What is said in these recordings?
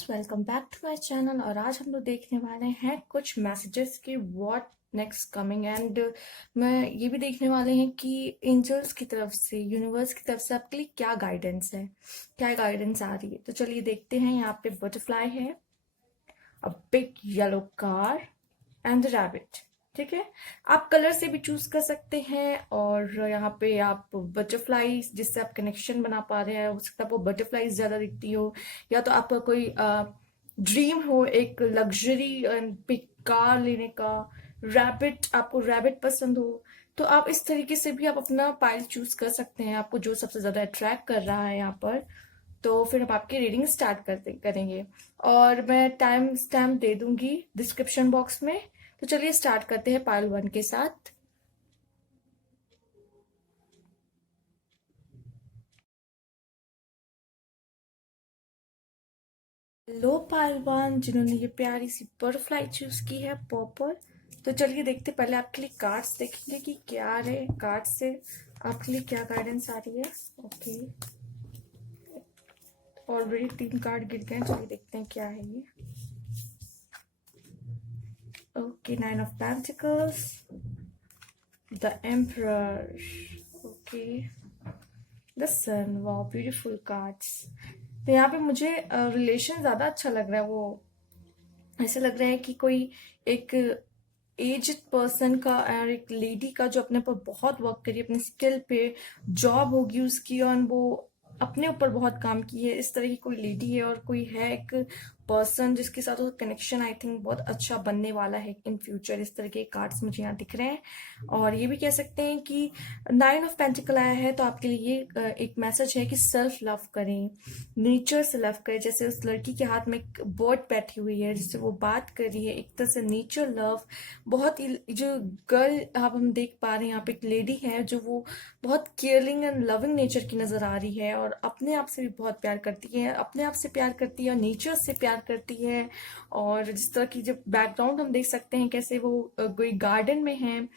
Guys, welcome back to my channel. और आज हम लोग देखने वाले हैं कुछ मैसेजेस की व्हाट नेक्स्ट कमिंग। एंड मैं ये भी देखने वाले हैं कि एंजल्स की तरफ से, यूनिवर्स की तरफ से आपके लिए क्या गाइडेंस है, क्या गाइडेंस आ रही है। तो चलिए देखते हैं। यहाँ पे बटरफ्लाई है, a big yellow car and rabbit. ठीक है, आप कलर से भी चूज कर सकते हैं। और यहाँ पे आप बटरफ्लाई जिससे आप कनेक्शन बना पा रहे हैं, हो सकता है वो बटरफ्लाई ज्यादा दिखती हो, या तो आपका कोई ड्रीम हो एक लग्जरी बिग कार लेने का। रैबिट, आपको रैबिट पसंद हो तो आप इस तरीके से भी आप अपना पाइल चूज कर सकते हैं, आपको जो सबसे ज्यादा अट्रैक्ट कर रहा है यहाँ पर। तो फिर हम आपकी रीडिंग स्टार्ट करते करेंगे और मैं टाइम स्टैम्प दे दूंगी डिस्क्रिप्शन बॉक्स में। तो चलिए स्टार्ट करते हैं पाइल 1 के साथ। लो पाइल 1, जिन्होंने ये प्यारी सी बटरफ्लाई चूज की है, पर्पल। तो चलिए देखते, पहले आपके लिए कार्ड्स देखेंगे कि क्या रहे कार्ड से आपके लिए क्या गाइडेंस आ रही है। ओके, ऑलरेडी 3 कार्ड गिर गए, चलिए देखते हैं क्या है ये। Okay, 9 of pentacles, the emperor, okay, the sun. Wow, beautiful cards. तो यहाँ पे मुझे रिलेशन ज्यादा अच्छा लग रहा है। वो ऐसे लग रहा है कि कोई एक एज्ड पर्सन का और एक लेडी का जो अपने पर बहुत वर्क करी, अपने स्किल पे जॉब होगी उसकी, और वो अपने ऊपर बहुत काम की है। इस तरह की कोई लेडी है और कोई है एक पर्सन जिसके साथ उसका कनेक्शन आई थिंक बहुत अच्छा बनने वाला है इन फ्यूचर। इस तरह के कार्ड्स मुझे यहाँ दिख रहे हैं। और ये भी कह सकते हैं कि 9 ऑफ पेंटिकल आया है तो आपके लिए ये एक मैसेज है कि सेल्फ लव करें, नेचर से लव करें। जैसे उस लड़की के हाथ में एक बर्ड बैठी हुई है जिससे वो बात कर रही है, एक तरह से नेचर लव। बहुत ही जो गर्ल आप हम देख पा रहे हैं यहाँ पे, एक लेडी है जो वो बहुत केयरिंग एंड लविंग नेचर की नजर आ रही है और अपने आप से भी बहुत प्यार करती है, अपने आप से प्यार करती है और नेचर से प्यार करती है। और जिस तरह की जब बैकग्राउंड हम देख सकते हैं कैसे वो कोई गार्डन में है,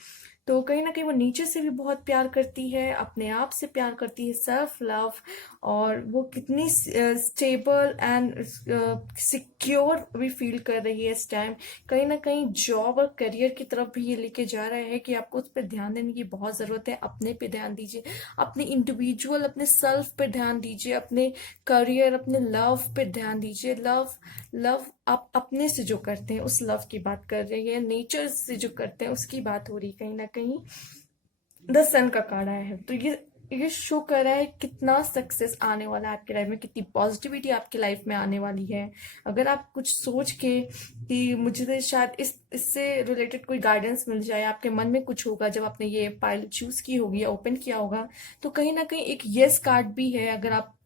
तो कहीं ना कहीं वो नेचर से भी बहुत प्यार करती है, अपने आप से प्यार करती है, सेल्फ लव। और वो कितनी स्टेबल एंड सिक्योर भी फील कर रही है इस टाइम। कहीं ना कहीं जॉब और करियर की तरफ भी ये लेके जा रहा है कि आपको उस पर ध्यान देने की बहुत जरूरत है। अपने पे ध्यान दीजिए, अपने इंडिविजुअल, अपने सेल्फ पे ध्यान दीजिए, अपने करियर, अपने लव पे ध्यान दीजिए। लव, लव आप अपने से जो करते हैं उस लव की बात कर रहे हैं, नेचर से जो करते हैं उसकी बात हो रही है। कहीं ना कहीं द सन का कार्ड आया है तो ये शो कर रहा है कितना सक्सेस आने वाला है आपकी लाइफ में, कितनी पॉजिटिविटी आपकी लाइफ में आने वाली है। अगर आप कुछ सोच के कि मुझे तो शायद इससे रिलेटेड कोई गाइडेंस मिल जाए, आपके मन में कुछ होगा जब आपने ये फाइल चूज की होगी या ओपन किया होगा, तो कहीं ना कहीं एक यस कार्ड भी है। अगर आप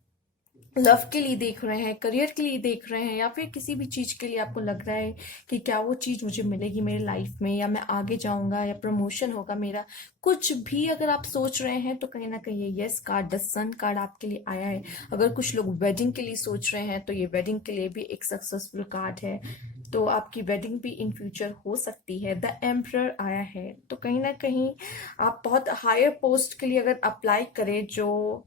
लव के लिए देख रहे हैं, करियर के लिए देख रहे हैं, या फिर किसी भी चीज के लिए आपको लग रहा है कि क्या वो चीज मुझे मिलेगी मेरी लाइफ में, या मैं आगे जाऊंगा, या प्रमोशन होगा मेरा, कुछ भी अगर आप सोच रहे हैं तो कहीं ना कहीं ये yes card, the sun card आपके लिए आया है। अगर कुछ लोग वेडिंग के लिए सोच रहे हैं तो ये वेडिंग के लिए भी एक सक्सेसफुल कार्ड है। तो आपकी वेडिंग भी इन फ्यूचर हो सकती है। द एम्परर आया है तो कहीं ना कहीं आप बहुत हायर पोस्ट के लिए अगर अप्लाई करें, जो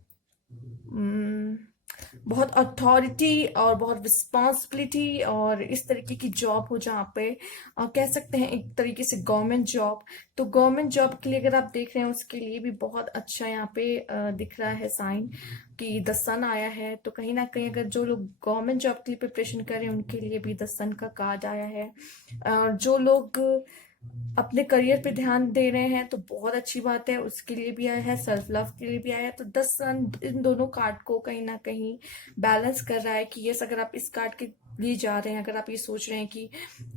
बहुत अथॉरिटी और बहुत रिस्पॉन्सिबिलिटी और इस तरीके की जॉब हो, जहाँ पे कह सकते हैं एक तरीके से गवर्नमेंट जॉब। तो गवर्नमेंट जॉब के लिए अगर आप देख रहे हैं उसके लिए भी बहुत अच्छा यहाँ पे दिख रहा है साइन कि द सन आया है। तो कहीं ना कहीं अगर जो लोग गवर्नमेंट जॉब के लिए प्रिपरेशन कर रहे हैं उनके लिए भी द सन का कार्ड आया है। और जो लोग अपने करियर पे ध्यान दे रहे हैं तो बहुत अच्छी बात है, उसके लिए भी आया है, सेल्फ लव के लिए भी आया है। तो 10 सन इन दोनों कार्ड को कहीं ना कहीं बैलेंस कर रहा है कि यस, अगर आप इस कार्ड के लिए जा रहे हैं, अगर आप ये सोच रहे हैं कि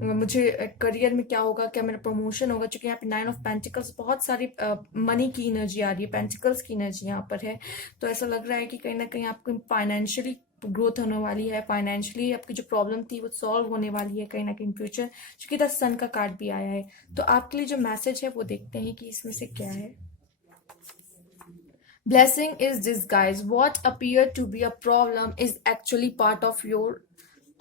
मुझे करियर में क्या होगा, क्या मेरा प्रमोशन होगा, क्योंकि यहाँ पे 9 ऑफ पेंटिकल्स, बहुत सारी मनी की एनर्जी आ रही है, पेंटिकल्स की एनर्जी यहाँ पर है। तो ऐसा लग रहा है कि कहीं ना कहीं आपको फाइनेंशियली ग्रोथ होने वाली है, फाइनेंशियली आपकी जो प्रॉब्लम थी वो सॉल्व होने वाली है कहीं ना कहीं फ्यूचर, क्योंकि द सन का कार्ड भी आया है। तो आपके लिए जो मैसेज है वो देखते हैं कि इसमें से क्या है। Blessing is disguise. What appeared to be a problem is actually part of your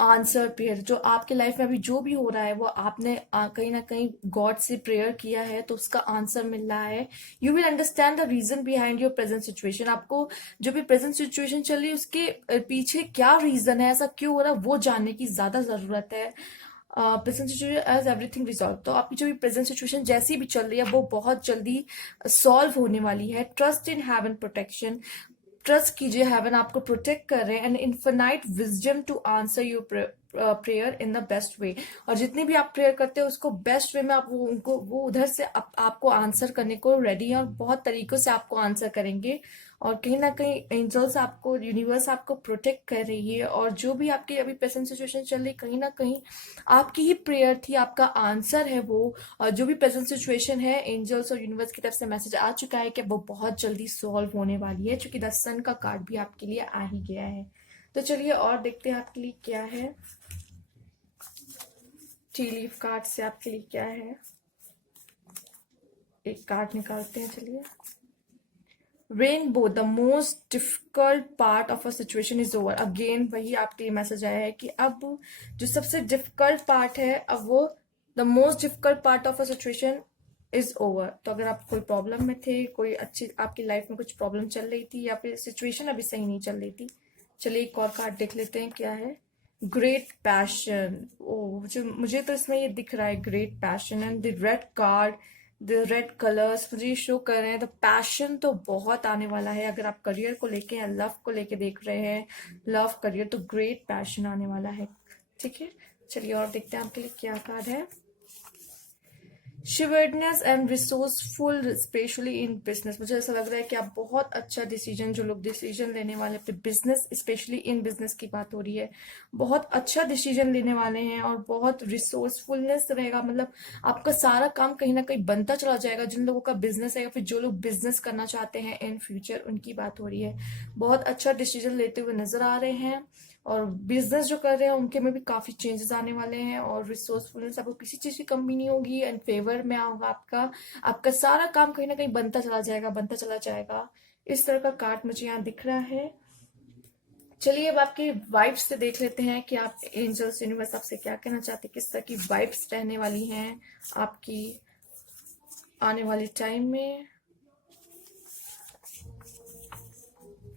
answer prayer, जो आपके लाइफ में अभी जो भी हो रहा है वो आपने कहीं ना कहीं गॉड से प्रेयर किया है तो उसका आंसर मिल रहा है। You will understand the reason behind your present situation. आपको जो भी प्रेजेंट सिचुएशन चल रही है उसके पीछे क्या रीजन है, ऐसा क्यों हो रहा है, वो जानने की ज्यादा जरूरत है। Present situation as everything resolve, तो आपकी जो भी प्रेजेंट सिचुएशन जैसी भी चल रही है वो बहुत जल्दी सॉल्व होने वाली है। Trust in heaven protection, trust कीजिए हेवन आपको प्रोटेक्ट कर रहे हैं। And infinite wisdom to answer your prayer in the best way, और जितनी भी आप प्रेयर करते हो उसको बेस्ट वे में आप वो उधर से आपको आंसर करने को रेडी है, और बहुत तरीकों से आपको आंसर करेंगे। और कहीं ना कहीं एंजल्स आपको, यूनिवर्स आपको प्रोटेक्ट कर रही है, और जो भी आपकी अभी प्रेजेंट सिचुएशन चल रही कहीं ना कहीं आपकी ही प्रेयर थी, आपका आंसर है वो। और जो भी प्रेजेंट सिचुएशन है एंजल्स और यूनिवर्स की तरफ से मैसेज आ चुका है कि वो बहुत जल्दी सॉल्व होने वाली है, क्योंकि द सन का कार्ड भी आपके लिए आ ही गया है। तो चलिए और देखते हैं आपके लिए क्या है। टी लीफ कार्ड से आपके लिए क्या है, एक कार्ड निकालते हैं। चलिए, rainbow, the most difficult part of a situation is over. Again वही आपके लिए मैसेज आया है कि अब जो सबसे डिफिकल्ट पार्ट है, अब वो the most difficult part of a situation is over. तो अगर आप कोई प्रॉब्लम में थे, कोई अच्छी आपकी लाइफ में कुछ प्रॉब्लम चल रही थी, या फिर सिचुएशन अभी सही नहीं चल रही थी, चलिए एक और कार्ड देख लेते हैं क्या है। ग्रेट पैशन, ओ मुझे तो इसमें ये दिख रहा है, great passion. And the red card, the red colours मुझे ये शो कर रहे हैं, तो पैशन तो बहुत आने वाला है। अगर आप करियर को लेके या लव को लेके देख रहे हैं, लव करियर, तो ग्रेट पैशन आने वाला है। ठीक है, चलिए और देखते हैं आपके लिए क्या कार्ड है। Shrewdness and resourceful especially in business, मुझे ऐसा लग रहा है कि आप बहुत अच्छा डिसीजन, जो लोग डिसीजन लेने वाले अपने बिजनेस, स्पेशली इन बिजनेस की बात हो रही है, बहुत अच्छा डिसीजन लेने वाले हैं, और बहुत रिसोर्सफुलनेस रहेगा। मतलब आपका सारा काम कहीं ना कहीं बनता चला जाएगा। जिन लोगों का बिजनेस है या फिर जो लोग बिजनेस करना चाहते हैं इन फ्यूचर, उनकी बात हो रही है। बहुत अच्छा डिसीजन लेते हुए नजर आ रहे हैं, और बिजनेस जो कर रहे हैं उनके में भी काफी चेंजेस आने वाले हैं। और रिसोर्सफुलनेस, आपको किसी चीज की कमी नहीं होगी, एंड फेवर में होगा आपका। आपका सारा काम कहीं ना कहीं बनता चला जाएगा, बनता चला जाएगा। इस तरह का कार्ड मुझे यहाँ दिख रहा है। चलिए अब आपकी वाइब्स से देख लेते हैं कि आप एंजल्स, यूनिवर्स आपसे क्या कहना चाहते हैं, किस तरह की वाइब्स रहने वाली हैं आपकी आने वाले टाइम में।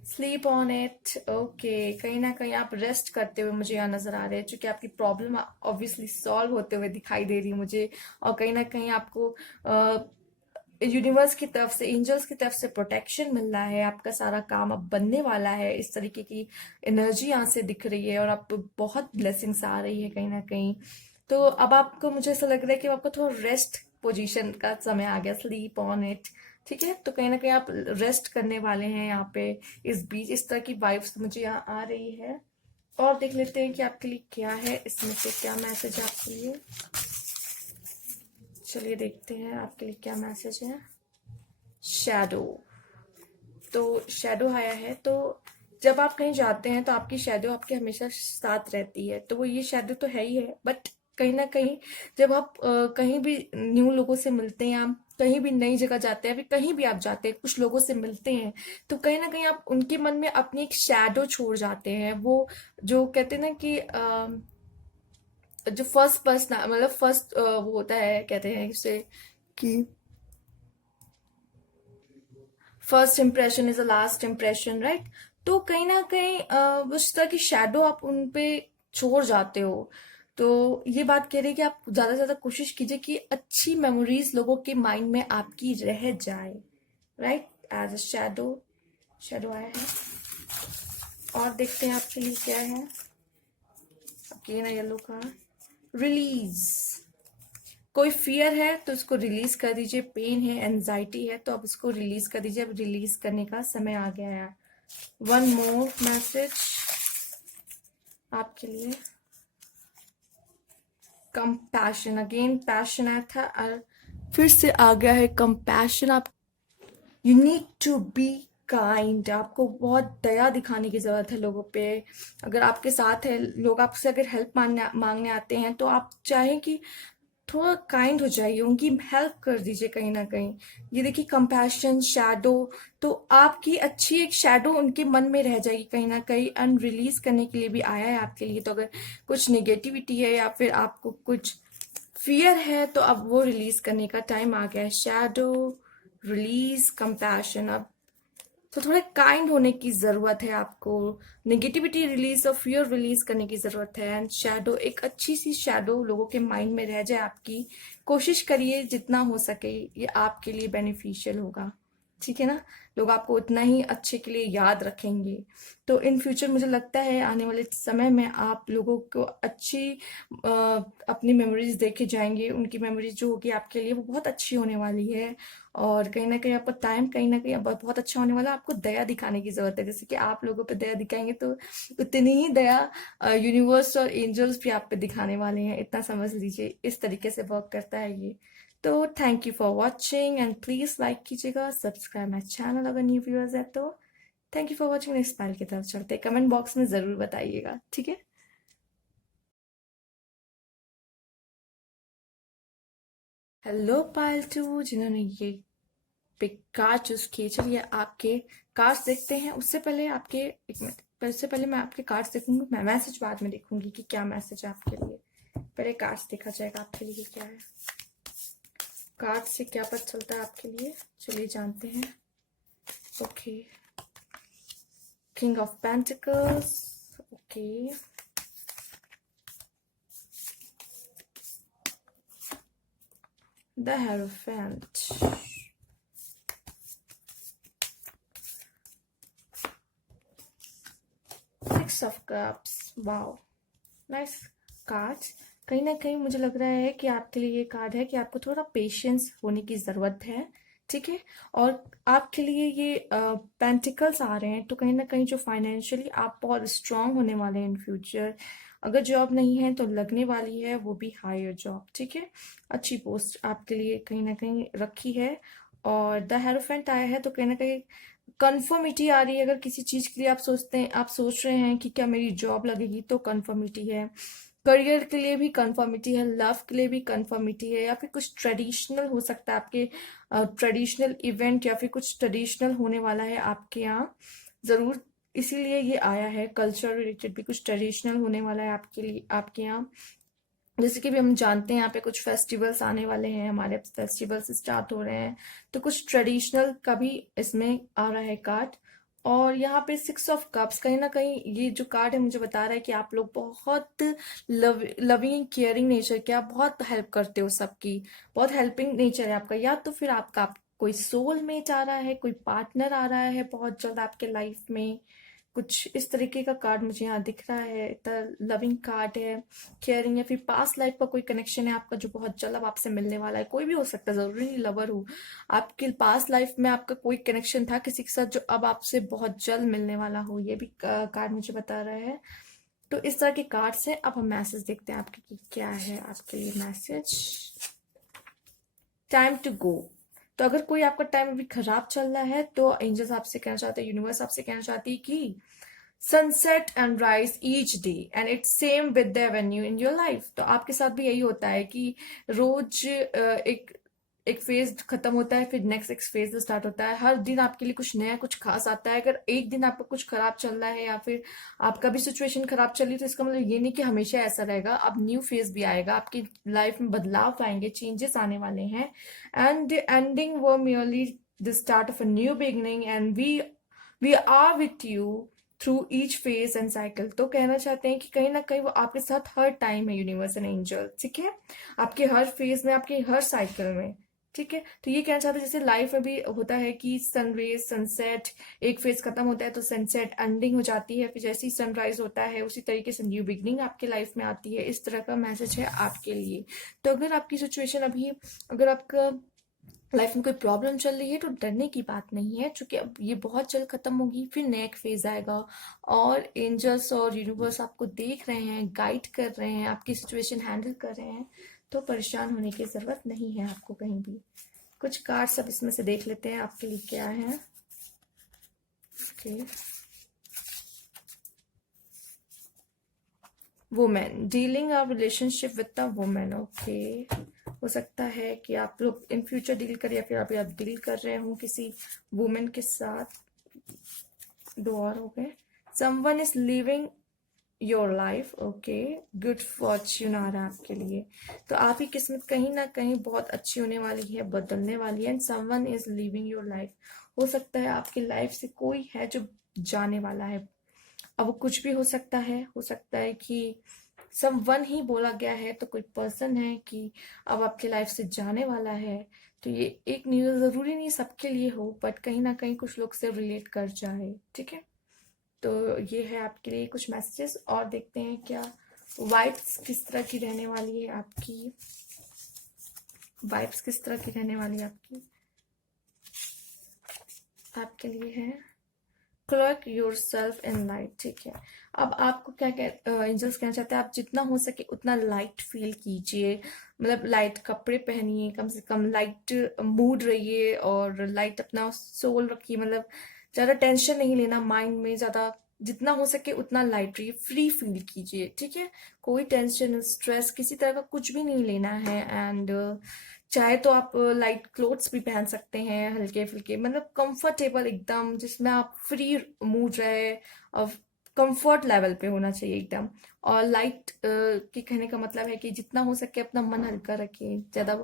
Sleep on it, okay. कहीं ना कहीं आप रेस्ट करते हुए मुझे यहाँ नजर आ रहे हैं, क्योंकि आपकी प्रॉब्लम ऑब्वियसली सॉल्व होते हुए दिखाई दे रही है मुझे। और कहीं ना कहीं आपको यूनिवर्स की तरफ से, एंजल्स की तरफ से प्रोटेक्शन मिल रहा है। आपका सारा काम अब बनने वाला है, इस तरीके की एनर्जी यहाँ से दिख रही है, और आपको बहुत ब्लेसिंग्स आ रही है कहीं ना कहीं। तो अब आपको, मुझे ऐसा लग रहा है कि आपको थोड़ा रेस्ट पोजीशन का समय आ गया, स्लीप ऑन इट। ठीक है, तो कहीं ना कहीं आप रेस्ट करने वाले हैं यहाँ पे इस बीच। इस तरह की वाइब्स मुझे यहाँ आ रही है। और देख लेते हैं कि आपके लिए क्या है, इसमें से क्या मैसेज है आपके लिए। चलिए देखते हैं आपके लिए क्या मैसेज है। शैडो, तो शैडो आया है, तो जब आप कहीं जाते हैं तो आपकी शैडो आपके हमेशा साथ रहती है। तो वो ये शैडो तो है ही है, बट कहीं ना कहीं जब आप कहीं भी न्यू लोगों से मिलते हैं, आप कहीं भी नई जगह जाते हैं, फिर कहीं भी आप जाते हैं, कुछ लोगों से मिलते हैं, तो कहीं ना कहीं आप उनके मन में अपनी एक शैडो छोड़ जाते हैं। वो जो कहते हैं ना कि जो फर्स्ट पर्सन, मतलब फर्स्ट वो होता है, कहते हैं इसे कि first impression is a last impression, right. तो कहीं ना कहीं उस तरह की शैडो आप उन पे छोड़ जाते हो। तो ये बात कह रही है कि आप ज्यादा से ज्यादा कोशिश कीजिए कि अच्छी मेमोरीज लोगों के माइंड में आपकी रह जाए, right. As a shadow, shadow आया है। और देखते हैं आपके लिए क्या है। आपकी ना येलो का रिलीज, कोई फियर है तो उसको रिलीज कर दीजिए, पेन है, एंजाइटी है, तो अब उसको रिलीज कर दीजिए। अब रिलीज करने का समय आ गया है। वन मोर मैसेज आपके लिए। कंपैशन, अगेन पैशन आया था और फिर से आ गया है कंपैशन। आप you need to be kind, आपको बहुत दया दिखाने की जरूरत है लोगों पे। अगर आपके साथ है लोग, आपसे अगर हेल्प मांगने आते हैं, तो आप चाहें कि थोड़ा काइंड हो जाइए, उनकी हेल्प कर दीजिए कहीं ना कहीं। ये देखिए कंपैशन, शैडो, तो आपकी अच्छी एक शैडो उनके मन में रह जाएगी कहीं ना कहीं, एंड रिलीज करने के लिए भी आया है आपके लिए। तो अगर कुछ निगेटिविटी है या फिर आपको कुछ फियर है तो अब वो रिलीज करने का टाइम आ गया है। Shadow, release, compassion. अब तो थोड़े काइंड होने की जरूरत है आपको, नेगेटिविटी रिलीज और फियर रिलीज करने की जरूरत है। एंड शैडो, एक अच्छी सी शैडो लोगों के माइंड में रह जाए आपकी। कोशिश करिए जितना हो सके, ये आपके लिए बेनिफिशियल होगा, ठीक है ना। लोग आपको उतना ही अच्छे के लिए याद रखेंगे। तो इन फ्यूचर मुझे लगता है आने वाले समय में आप लोगों को अच्छी अपनी मेमोरीज देखे जाएंगे। उनकी मेमोरीज जो होगी आपके लिए वो बहुत अच्छी होने वाली है। और कहीं ना कहीं आपका टाइम कहीं ना कहीं अब बहुत अच्छा होने वाला है। आपको दया दिखाने की जरूरत है, जैसे कि आप लोगों पे दया दिखाएंगे तो उतनी ही दया यूनिवर्स और एंजल्स भी आप पे दिखाने वाले हैं, इतना समझ लीजिए। इस तरीके से वर्क करता है ये। तो thank you for watching, and please like कीजिएगा, सब्सक्राइब माई चैनल अगर न्यू व्यूअर्स है तो। Thank you for watching. इस फाइल की तरफ चलते, कमेंट बॉक्स में जरूर बताइएगा, ठीक है। हेलो पालतू, जिन्होंने ये पिक कार्ड चूज किए, चलिए आपके कार्ड्स देखते हैं। उससे पहले आपके एक मिनट, पर उससे पहले मैं आपके कार्ड्स देखूंगी। मैं मैसेज बाद में देखूंगी कि क्या मैसेज है आपके लिए। पहले कार्ड्स देखा जाएगा आपके लिए क्या है, कार्ड से क्या पता चलता है आपके लिए, चलिए जानते हैं। Okay, king of pentacles, okay, the hierophant, six of cups, wow, nice cards. कहीं ना कहीं मुझे लग रहा है कि आपके लिए ये कार्ड है कि आपको थोड़ा पेशेंस होने की जरूरत है, ठीक है। और आपके लिए ये पेंटिकल्स आ रहे हैं, तो कहीं ना कहीं जो फाइनेंशियली आप बहुत स्ट्रांग होने वाले हैं इन फ्यूचर। अगर जॉब नहीं है तो लगने वाली है, वो भी हायर जॉब, ठीक है। अच्छी पोस्ट आपके लिए कहीं ना कहीं रखी है। और द हेरोफेंट आया है, तो कहीं ना कहीं कंफर्मिटी आ रही है। अगर किसी चीज के लिए आप सोचते हैं, आप सोच रहे हैं कि क्या मेरी जॉब लगेगी, तो कंफर्मिटी है। करियर के लिए भी कंफर्मिटी है, लव के लिए भी कंफर्मिटी है, या फिर कुछ ट्रेडिशनल हो सकता है आपके, ट्रेडिशनल इवेंट या फिर कुछ ट्रेडिशनल होने वाला है आपके यहाँ जरूर। इसीलिए ये आया है, कल्चर रिलेटेड भी कुछ ट्रेडिशनल होने वाला है आपके लिए, आपके यहाँ। जैसे कि भी हम जानते हैं यहाँ पे कुछ फेस्टिवल्स आने वाले हैं, हमारे फेस्टिवल्स स्टार्ट हो रहे हैं, तो कुछ ट्रेडिशनल का भी इसमें आ रहा है कार्ड। और यहाँ पे सिक्स ऑफ कप्स, कहीं ना कहीं ये जो कार्ड है मुझे बता रहा है कि आप लोग बहुत लविंग केयरिंग नेचर के, आप बहुत हेल्प करते हो सबकी, बहुत हेल्पिंग नेचर है आपका। या तो फिर आपका कोई सोलमेट आ रहा है, कोई पार्टनर आ रहा है बहुत जल्द आपके लाइफ में, कुछ इस तरीके का कार्ड मुझे यहाँ दिख रहा है। इतना लविंग कार्ड है, केयरिंग, या फिर पास्ट लाइफ का कोई कनेक्शन है आपका जो बहुत जल्द अब आपसे मिलने वाला है। कोई भी हो सकता है, जरूरी नहीं लवर हो। आपके पास्ट लाइफ में आपका कोई कनेक्शन था किसी के साथ जो अब आपसे बहुत जल्द मिलने वाला हो, ये भी कार्ड मुझे बता रहा है। तो इस तरह के कार्ड से अब हम मैसेज देखते हैं आपके कि क्या है आपके लिए मैसेज। Time to go. तो अगर कोई आपका टाइम अभी खराब चल रहा है तो एंजल्स आपसे कहना चाहते हैं, यूनिवर्स आपसे कहना चाहती है कि sunset and rise each day and it's same with the Avenue in your life. तो आपके साथ भी यही होता है कि रोज एक एक फेज खत्म होता है, फिर नेक्स्ट एक फेज स्टार्ट होता है। हर दिन आपके लिए कुछ नया, कुछ खास आता है। अगर एक दिन आपका कुछ खराब चल रहा है या फिर आपका भी सिचुएशन खराब चल रही है, तो इसका मतलब ये नहीं कि हमेशा ऐसा रहेगा। अब न्यू फेज भी आएगा, आपकी लाइफ में बदलाव आएंगे, चेंजेस आने वाले हैं। एंड द एंडिंग वो merely the start of a new beginning, and we are with you through each phase and cycle. तो कहना चाहते हैं कि कहीं ना कहीं वो आपके साथ हर टाइम है, यूनिवर्स एंड एंजल, ठीक है। आपके हर फेज में, आपके हर साइकिल में, ठीक है। तो ये कहना चाहते हैं जैसे लाइफ में भी होता है कि सनरेज, सनसेट, एक फेज खत्म होता है तो सनसेट एंडिंग हो जाती है, फिर जैसे ही सनराइज होता है उसी तरीके से न्यू बिगनिंग आपके लाइफ में आती है। इस तरह का मैसेज है आपके लिए। तो अगर आपकी सिचुएशन अभी, अगर आपका लाइफ में कोई प्रॉब्लम चल रही है तो डरने की बात नहीं है, क्योंकि अब ये बहुत जल्द खत्म होगी, फिर नया एक फेज आएगा। और एंजल्स और यूनिवर्स आपको देख रहे हैं, गाइड कर रहे हैं, आपकी सिचुएशन हैंडल कर रहे हैं। तो परेशान होने की जरूरत नहीं है आपको कहीं भी। कुछ कार्ड्स अब इसमें से देख लेते हैं आपके लिए क्या है। Okay, women, dealing a relationship with the women. Okay, हो सकता है कि आप लोग इन फ्यूचर डील करें या फिर अभी आप डील कर रहे हो किसी वुमेन के साथ। दो और हो गए। Someone is living your life. Okay, good fortune आ रहा है आपके लिए। तो आपकी किस्मत कहीं ना कहीं बहुत अच्छी होने वाली है, बदलने वाली है। And someone is living your life, हो सकता है आपकी लाइफ से कोई है जो जाने वाला है। अब वो कुछ भी हो सकता है कि समवन ही बोला गया है, तो कोई पर्सन है कि अब आपके लाइफ से जाने वाला है। तो ये एक न्यूज़ जरूरी नहीं सबके लिए हो, बट कहीं ना कहीं कुछ लोग से रिलेट कर जाए। ठीक है, तो ये है आपके लिए कुछ मैसेजेस। और देखते हैं क्या वाइब्स किस तरह की रहने वाली है आपकी। वाइब्स किस तरह की रहने वाली है आपके लिए है। Clerk your self in light. ठीक है, अब आपको क्या एंजल्स कहना चाहते हैं, आप जितना हो सके उतना लाइट फील कीजिए। मतलब लाइट कपड़े पहनिए, कम से कम लाइट मूड रहिए और लाइट अपना सोल रखिए। मतलब ज्यादा टेंशन नहीं लेना माइंड में, ज्यादा जितना हो सके उतना लाइट रहिए, फ्री फील कीजिए। ठीक है, कोई टेंशन स्ट्रेस किसी तरह का कुछ भी नहीं लेना है। एंड चाहे तो आप लाइट क्लोथ्स भी पहन सकते हैं, हल्के फुल्के, मतलब कंफर्टेबल एकदम, जिसमें आप फ्री मूड रहे और कंफर्ट लेवल पे होना चाहिए एकदम। और लाइट के कहने का मतलब है कि जितना हो सके अपना मन हल्का रखिए। ज्यादा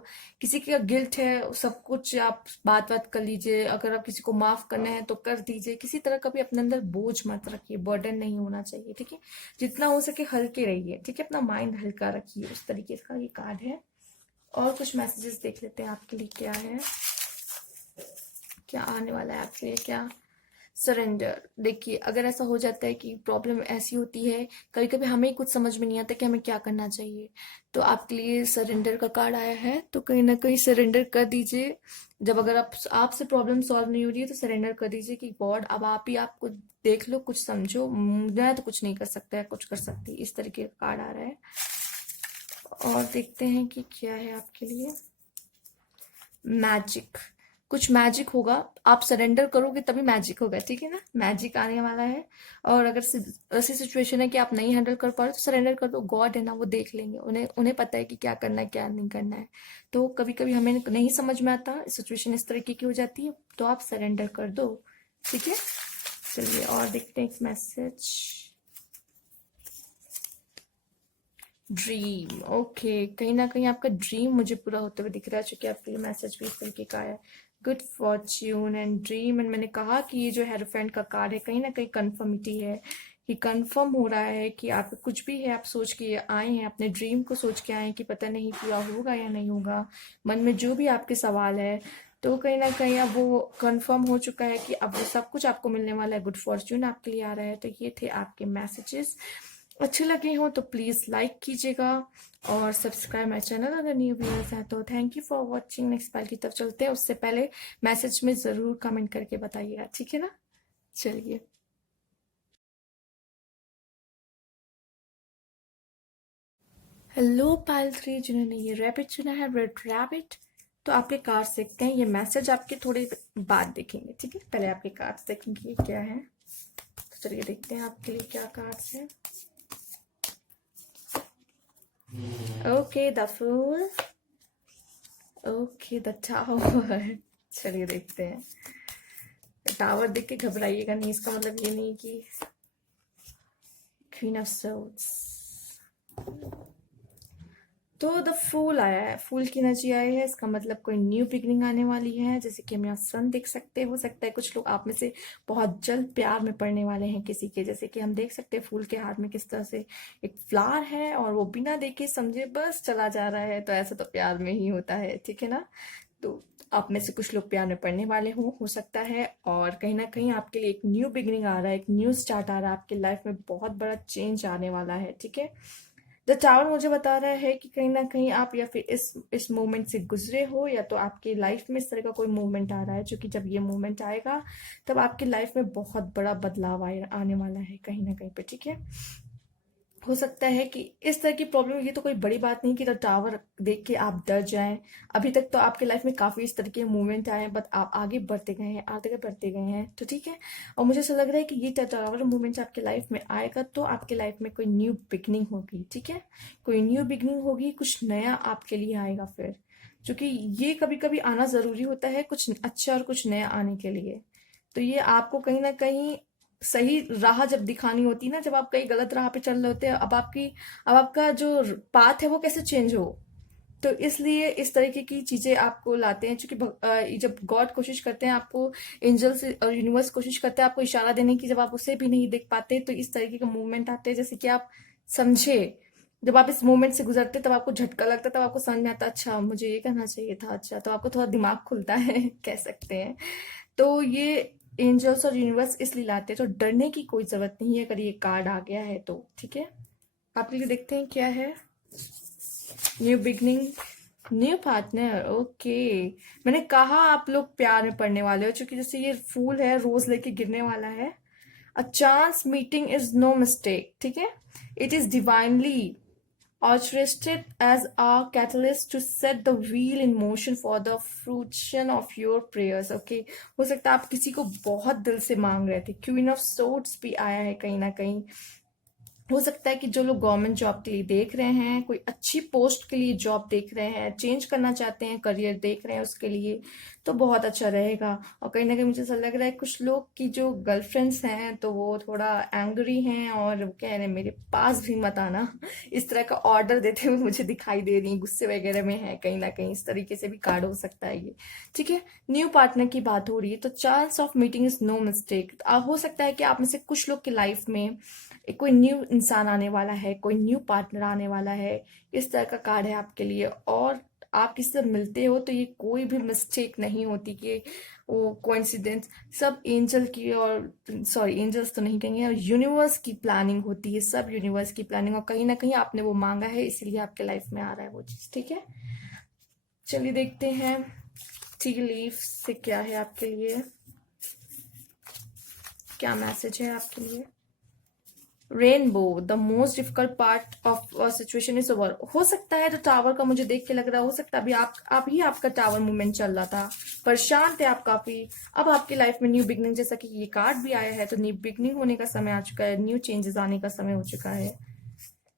किसी का गिल्ट है, सब कुछ आप बात बात कर लीजिए। अगर आप किसी को माफ करना है तो कर दीजिए। किसी तरह का भी अपने अंदर बोझ मत रखिए, बर्डन नहीं होना चाहिए। ठीक है, जितना हो सके हल्के रहिए। ठीक है, अपना माइंड हल्का रखिए, उस तरीके का ये कार्ड है। और कुछ मैसेजेस देख लेते हैं आपके लिए क्या है, क्या आने वाला है आपके लिए क्या। सरेंडर, देखिए अगर ऐसा हो जाता है कि प्रॉब्लम ऐसी होती है, कभी कभी हमें ही कुछ समझ में नहीं आता कि हमें क्या करना चाहिए, तो आपके लिए सरेंडर का कार्ड आया है। तो कहीं ना कहीं सरेंडर कर दीजिए। जब अगर आपसे प्रॉब्लम सॉल्व नहीं हो रही है तो सरेंडर कर दीजिए कि गॉड अब आप ही आपको देख लो, कुछ समझो, मैं तो कुछ नहीं कर सकता या कुछ कर सकती, इस तरीके का कार्ड आ रहा है। और देखते हैं कि क्या है आपके लिए। मैजिक, कुछ मैजिक होगा, आप सरेंडर करोगे तभी मैजिक होगा। ठीक है ना, मैजिक आने वाला है। और अगर ऐसी सिचुएशन है कि आप नहीं हैंडल कर पा रहे तो सरेंडर कर दो, गॉड है ना, वो देख लेंगे। उन्हें उन्हें पता है कि क्या करना है क्या नहीं करना है। तो कभी कभी हमें नहीं समझ में आता, सिचुएशन इस तरीके की हो जाती है, तो आप सरेंडर कर दो। ठीक है, चलिए और देखते हैं एक मैसेज। ड्रीम, ओके, कहीं ना कहीं आपका ड्रीम मुझे पूरा होते हुए दिख रहा है, चूंकि आपके लिए मैसेज भी इस तरीके का है। Good Fortune and dream. And मैंने कहा कि ये जो हेरोफेंट का कार्ड है कहीं ना कहीं कंफर्मिटी है, कि कंफर्म हो रहा है कि आप कुछ भी है, आप सोच के आए हैं, अपने ड्रीम को सोच के आए हैं कि पता नहीं पूरा होगा या नहीं होगा। मन में जो भी आपके सवाल है, तो कहीं ना कहीं अब वो कंफर्म हो चुका है कि अब वो सब कुछ आपको मिलने वाला है। गुड फॉर्च्यून आपके लिए आ रहा है। तो ये थे आपके मैसेजेस। अच्छे लगे हो तो प्लीज लाइक कीजिएगा और सब्सक्राइब माई चैनल अगर न्यू व्यूअर्स हैं तो। Thank you for watching. Next पाल की तरफ चलते हैं, उससे पहले मैसेज में जरूर कमेंट करके बताइएगा। ठीक है ना, चलिए। हेलो पायल 3, जिन्होंने ये रैबिट चुना है, रेड रैबिट, तो आपके कार्ड्स देखते हैं। ये मैसेज आपके थोड़ी बाद देखेंगे। ठीक है, पहले आपके कार्ड्स देखेंगे क्या है। तो चलिए देखते हैं आपके लिए क्या कार्ड्स हैं। Okay, the fool. Okay, the tower. चलिए देखते हैं। टावर देख के घबराइएगा नहीं, इसका मतलब ये नहीं कि क्वीन ऑफ सोर्ड्स। तो द फूल आया है, फूल की एनर्जी आई है, इसका मतलब कोई न्यू बिगनिंग आने वाली है। जैसे कि हम यहाँ सन देख सकते हैं, हो सकता है कुछ लोग आप में से बहुत जल्द प्यार में पड़ने वाले हैं किसी के। जैसे कि हम देख सकते हैं फूल के हाथ में किस तरह से एक फ्लावर है और वो बिना देखे समझे बस चला जा रहा है। तो ऐसा तो प्यार में ही होता है। ठीक है ना, तो आप में से कुछ लोग प्यार में पड़ने वाले हो सकता है। और कहीं ना कहीं आपके लिए एक न्यू बिगनिंग आ रहा है, एक न्यू स्टार्ट आ रहा है, आपकी लाइफ में बहुत बड़ा चेंज आने वाला है। ठीक है, द टावर मुझे बता रहा है कि कहीं ना कहीं आप या फिर इस मोमेंट से गुजरे हो, या तो आपकी लाइफ में इस तरह का कोई मोमेंट आ रहा है, जो कि जब ये मोमेंट आएगा तब आपकी लाइफ में बहुत बड़ा बदलाव आने वाला है कहीं ना कहीं पे। ठीक है, हो सकता है कि इस तरह की प्रॉब्लम, ये तो कोई बड़ी बात नहीं कि द टावर देख के आप डर जाएं। अभी तक तो आपके लाइफ में काफी इस तरह के मूवमेंट आए हैं, बट आप आगे बढ़ते गए हैं, आगे बढ़ते गए हैं, तो ठीक है। और मुझे ऐसा लग रहा है कि ये टावर मूवमेंट आपके लाइफ में आएगा तो आपके लाइफ में कोई न्यू बिगनिंग होगी, ठीक है। कोई न्यू बिगनिंग होगी, कुछ नया आपके लिए आएगा फिर, क्योंकि ये कभी कभी आना जरूरी होता है, कुछ अच्छा और कुछ नया आने के लिए। तो ये आपको कहीं ना कहीं सही राह जब दिखानी होती है ना, जब आप कहीं गलत राह पे चल रहे होते हैं, अब आपका जो पाथ है वो कैसे चेंज हो। तो इसलिए इस तरीके की चीजें आपको लाते हैं, क्योंकि जब गॉड कोशिश करते हैं आपको, एंजल्स और यूनिवर्स कोशिश करते हैं आपको इशारा देने की, जब आप उसे भी नहीं देख पाते तो इस तरीके के मूवमेंट आते हैं। जैसे कि आप समझे, जब आप इस मोमेंट से गुजरते तब आपको झटका लगता है, तब आपको समझ में आता अच्छा मुझे ये करना चाहिए था, अच्छा, तो आपको थोड़ा दिमाग खुलता है कह सकते हैं। तो ये एंजल्स और यूनिवर्स इसलिए लाते हैं, तो डरने की कोई जरूरत नहीं है अगर ये कार्ड आ गया है तो, ठीक है। आपके लिए देखते हैं क्या है। New beginning, new partner, okay. मैंने कहा आप लोग प्यार में पड़ने वाले हो, क्योंकि जैसे ये फूल है रोज लेके गिरने वाला है। A chance meeting is no mistake, ठीक है। It is divinely orchestrated as a catalyst to set the wheel in motion for the fruition of your prayers, okay। हो सकता है आप किसी को बहुत दिल से मांग रहे थे, क्वीन ऑफ सोर्ड्स भी आया है कहीं ना कहीं। हो सकता है कि जो लोग गवर्नमेंट जॉब के लिए देख रहे हैं, कोई अच्छी पोस्ट के लिए जॉब देख रहे हैं, चेंज करना चाहते हैं, करियर देख रहे हैं उसके लिए, तो बहुत अच्छा रहेगा। और कहीं ना कहीं मुझे ऐसा लग रहा है कुछ लोग की जो गर्लफ्रेंड्स हैं तो वो थोड़ा एंग्री हैं और वो कह रहे हैं मेरे पास भी मत आना, इस तरह का ऑर्डर देते हुए मुझे दिखाई दे रही, गुस्से वगैरह में है कहीं ना कहीं, इस तरीके से भी कार्ड हो सकता है ये, ठीक है। न्यू पार्टनर की बात हो रही है तो chance of meeting is no mistake. हो सकता है कि आप में से कुछ लोग की लाइफ में कोई न्यू इंसान आने वाला है, कोई न्यू पार्टनर आने वाला है, इस तरह का कार्ड है आपके लिए। और आप किसी से मिलते हो तो ये कोई भी मिस्टेक नहीं होती कि वो कोइंसिडेंस, सब एंजल की, और सॉरी एंजल्स तो नहीं कहेंगे, और यूनिवर्स की प्लानिंग होती है, सब यूनिवर्स की प्लानिंग। और कहीं ना कहीं आपने वो मांगा है इसीलिए आपके लाइफ में आ रहा है वो चीज, ठीक है। चलिए देखते हैं टी लीफ से क्या है आपके लिए, क्या मैसेज है आपके लिए। Rainbow, the most difficult part of situation is over. हो सकता है तो टावर का मुझे देख के लग रहा है, हो सकता है अभी आप ही आपका टावर मूवमेंट चल रहा था, परेशान थे आप काफी। अब आपकी लाइफ में न्यू बिगनिंग, जैसा कि ये कार्ड भी आया है, तो न्यू बिगनिंग होने का समय आ चुका है, न्यू चेंजेस आने का समय हो चुका है।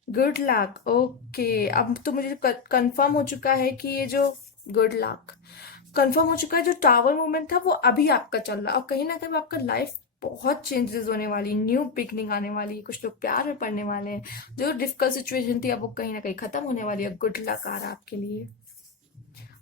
Good luck, okay. अब तो मुझे कंफर्म हो चुका है कि ये जो गुड लक कंफर्म हो चुका है, जो टावर मूवमेंट था वो अभी आपका चल रहा है, और कहीं ना कहीं आपका लाइफ बहुत चेंजेस होने वाली, न्यू बिगनिंग आने वाली, कुछ लोग प्यार में पड़ने वाले हैं, जो डिफिकल्ट सिचुएशन थी अब वो कहीं ना कहीं खत्म होने वाली है। गुड लक आ रहा है आपके लिए।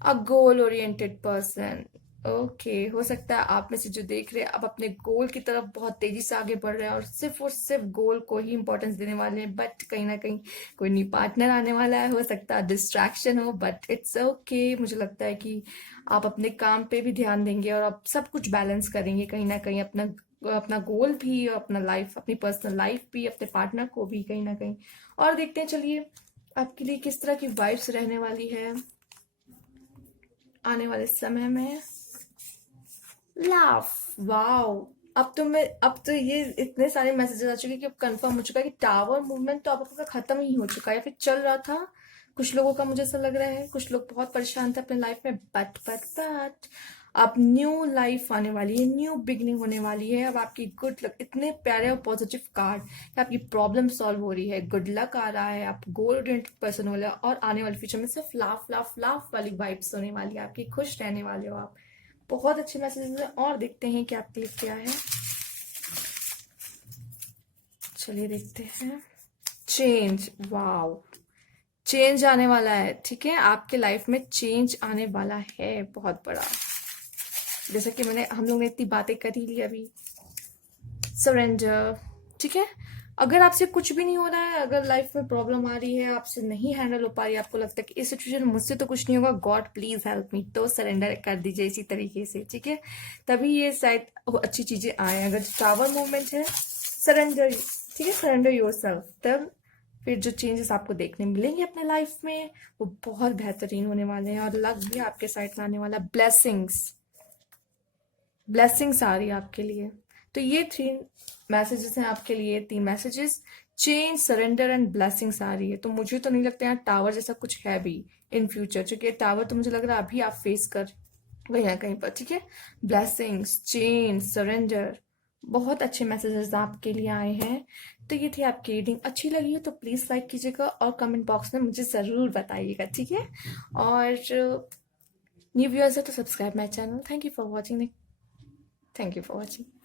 अ गोल ओरिएंटेड पर्सन, ओके। हो सकता है आप में से जो देख रहे हैं अब अपने गोल की तरफ बहुत तेजी से आगे बढ़ रहे हैं और सिर्फ गोल को ही इंपॉर्टेंस देने वाले हैं, बट कहीं ना कहीं कोई न्यू पार्टनर आने वाला है, हो सकता है डिस्ट्रैक्शन हो, बट इट्स ओके। मुझे लगता है कि आप अपने काम पे भी ध्यान देंगे और आप सब कुछ बैलेंस करेंगे कहीं ना कहीं, अपना अपना गोल भी, अपना लाइफ, अपनी पर्सनल लाइफ भी, अपने पार्टनर को भी कहीं ना कहीं। और देखते हैं चलिए आपके लिए किस तरह की वाइब्स रहने वाली है आने वाले समय में। Laugh, wow. अब तो ये इतने सारे मैसेजेस आ चुके हैं कि अब कंफर्म हो चुका है कि टावर मूवमेंट तो अब आपका खत्म ही हो चुका है, या फिर चल रहा था कुछ लोगों का, मुझे ऐसा लग रहा है कुछ लोग बहुत परेशान थे अपने लाइफ में, बट अब न्यू लाइफ आने वाली है, न्यू बिगनिंग होने वाली है। अब आपकी गुड लक, इतने प्यारे और पॉजिटिव कार्ड, आपकी प्रॉब्लम सॉल्व हो रही है, गुड लक आ रहा है, आप गोल ओरिएंटेड पर्सन हो रहे हो, और आने वाले फ्यूचर में सिर्फ लाफ लाफ लाफ वाली वाइब्स होने वाली है आपकी, खुश रहने वाले हो आप। बहुत अच्छे मैसेजेस हैं, और देखते हैं कि आपके लिए क्या है। चलिए देखते हैं। चेंज, वाओ, चेंज आने वाला है, ठीक है। आपके लाइफ में चेंज आने वाला है बहुत बड़ा, जैसा कि हम लोग ने इतनी बातें कर ही ली अभी। सरेंडर, ठीक है। अगर आपसे कुछ भी नहीं हो रहा है, अगर लाइफ में प्रॉब्लम आ रही है, आपसे नहीं हैंडल हो पा रही है, आपको लगता है कि इस सिचुएशन में मुझसे तो कुछ नहीं होगा, गॉड प्लीज हेल्प मी, तो सरेंडर कर दीजिए इसी तरीके से, ठीक है। तभी ये शायद अच्छी चीजें आए। अगर टावर मूवमेंट है, सरेंडर, ठीक है, सरेंडर योरसेल्फ, तब फिर जो चेंजेस आपको देखने मिलेंगे अपने लाइफ में वो बहुत बेहतरीन होने वाले हैं, और लक भी आपके साइड में आने वाला। ब्लेसिंग्स आ रही है आपके लिए। तो ये 3 मैसेजेस हैं आपके लिए, 3 messages. Change, surrender and blessings आ रही है, तो मुझे तो नहीं लगता यहाँ टावर जैसा कुछ है भी इन फ्यूचर, क्योंकि टावर तो मुझे लग रहा है अभी आप फेस कर रहे हैं कहीं पर, ठीक है। ब्लेसिंग्स, चेंज, सरेंडर, बहुत अच्छे मैसेजेस आपके लिए आए हैं। तो ये थी आपकी रीडिंग। अच्छी लगी हो तो प्लीज़ लाइक कीजिएगा और कमेंट बॉक्स में मुझे ज़रूर बताइएगा, ठीक है। और न्यू व्यूअर्स है तो subscribe my channel. Thank you for watching. Thank you for watching.